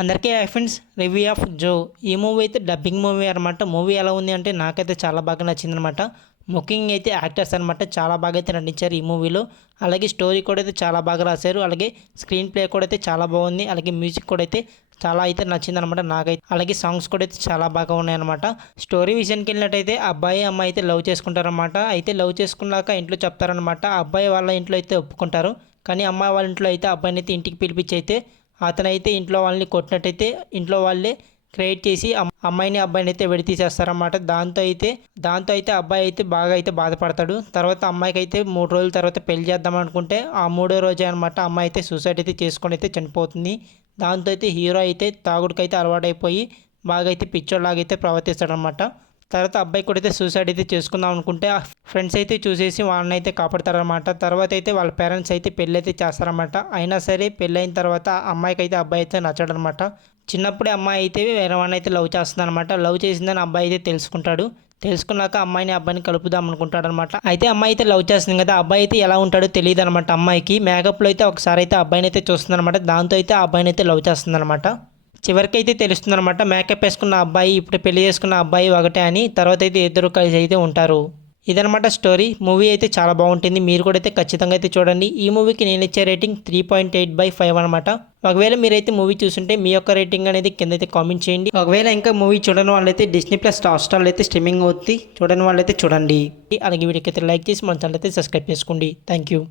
అందరికీ hi friends, review of జో. ఈ movie అయితే డబ్బింగ్ మూవీ అనమాట. మూవీ ఎలా ఉంది అంటే నాకైతే చాలా బాగా నచ్చిందనమాట. ముఖ్యంగా అయితే యాక్టర్స్ అనమాట చాలా బాగా అయితే నటించారు ఈ మూవీలో. అలాగే స్టోరీ కూడా అయితే చాలా బాగా రాశారు. అలాగే స్క్రీన్ ప్లే కూడా అయితే చాలా బాగుంది. అలాగే మ్యూజిక్ కూడా అయితే చాలా అయితే నచ్చిందనమాట నాకైతే. అలాగే సాంగ్స్ కూడా అయితే చాలా బాగా ఉన్నాయన్నమాట. స్టోరీ విషయానికి వెళ్ళినట్టయితే అబ్బాయి అమ్మాయి అయితే లవ్ చేసుకుంటారనమాట. అయితే లవ్ చేసుకున్నాక ఇంట్లో చెప్తారనమాట. అబ్బాయి వాళ్ళ ఇంట్లో అయితే ఒప్పుకుంటారు. కానీ అమ్మాయి వాళ్ళ ఇంట్లో అయితే అబ్బాయిని అయితే ఇంటికి పిలిపించి అయితే అతనైతే ఇంట్లో వాళ్ళని కొట్టినట్టయితే ఇంట్లో వాళ్ళే క్రియేట్ చేసి అమ్మాయిని అబ్బాయిని అయితే విడతీసేస్తారన్నమాట. దాంతో అయితే అబ్బాయి అయితే బాగా అయితే బాధపడతాడు. తర్వాత అమ్మాయికి అయితే 3 రోజుల తర్వాత పెళ్లి చేద్దాం అనుకుంటే ఆ 3వ రోజే అనమాట అమ్మాయి అయితే సూసైడ్ అయితే చేసుకొని అయితే చనిపోతుంది. దాంతో అయితే హీరో అయితే తాగుడికైతే అలవాటైపోయి బాగా అయితే పిచ్చోళ్ళలాగైతే ప్రవర్తిస్తాడనమాట. తర్వాత అబ్బాయి కూడా అయితే సూసైడ్ అయితే చేసుకుందాం అనుకుంటే ఫ్రెండ్స్ అయితే చూసేసి వాళ్ళని అయితే కాపాడతారనమాట. తర్వాత అయితే వాళ్ళ పేరెంట్స్ అయితే పెళ్ళి అయితే చేస్తారనమాట. అయినా సరే పెళ్ళైన తర్వాత అమ్మాయికి అయితే అబ్బాయి అయితే నచ్చడనమాట. చిన్నప్పుడే అమ్మాయి అయితే వేరే వాడిని అయితే లవ్ చేస్తుందనమాట. లవ్ చేసిందని అబ్బాయి అయితే తెలుసుకుంటాడు. తెలుసుకున్నాక అమ్మాయిని అబ్బాయిని కలుపుదాం అనుకుంటాడు అనమాట. అయితే అమ్మాయి అయితే లవ్ చేస్తుంది కదా, అబ్బాయి అయితే ఎలా ఉంటాడో తెలియదు అనమాట. అమ్మాయికి మేకప్లో అయితే ఒకసారి అయితే అబ్బాయిని అయితే చూస్తుందనమాట. దాంతో అయితే ఆ అబ్బాయిని అయితే లవ్ చేస్తుందనమాట. చివరికైతే తెలుస్తుందనమాట మేకప్ వేసుకున్న అబ్బాయి ఇప్పుడు పెళ్లి చేసుకున్న అబ్బాయి ఒకటే అని. తర్వాత అయితే ఇద్దరు కలిసి అయితే ఉంటారు. ఇదనమాట స్టోరీ. మూవీ అయితే చాలా బాగుంటుంది. మీరు కూడా అయితే ఖచ్చితంగా అయితే చూడండి. ఈ మూవీకి నేను ఇచ్చే రేటింగ్ 3.8/5 అనమాట. ఒకవేళ మీరైతే మూవీ చూస్తుంటే మీ యొక్క రేటింగ్ అనేది కింద అయితే కామెంట్ చేయండి. ఒకవేళ ఇంకా మూవీ చూడని వాళ్ళైతే Disney+ హాట్‌స్టార్లో అయితే స్ట్రీమింగ్ అవుతుంది. చూడని వాళ్ళైతే చూడండి. అలాగే వీడియోకి అయితే లైక్ చేసి మన ఛానల్ అయితే సబ్స్క్రైబ్ చేసుకోండి. Thank you.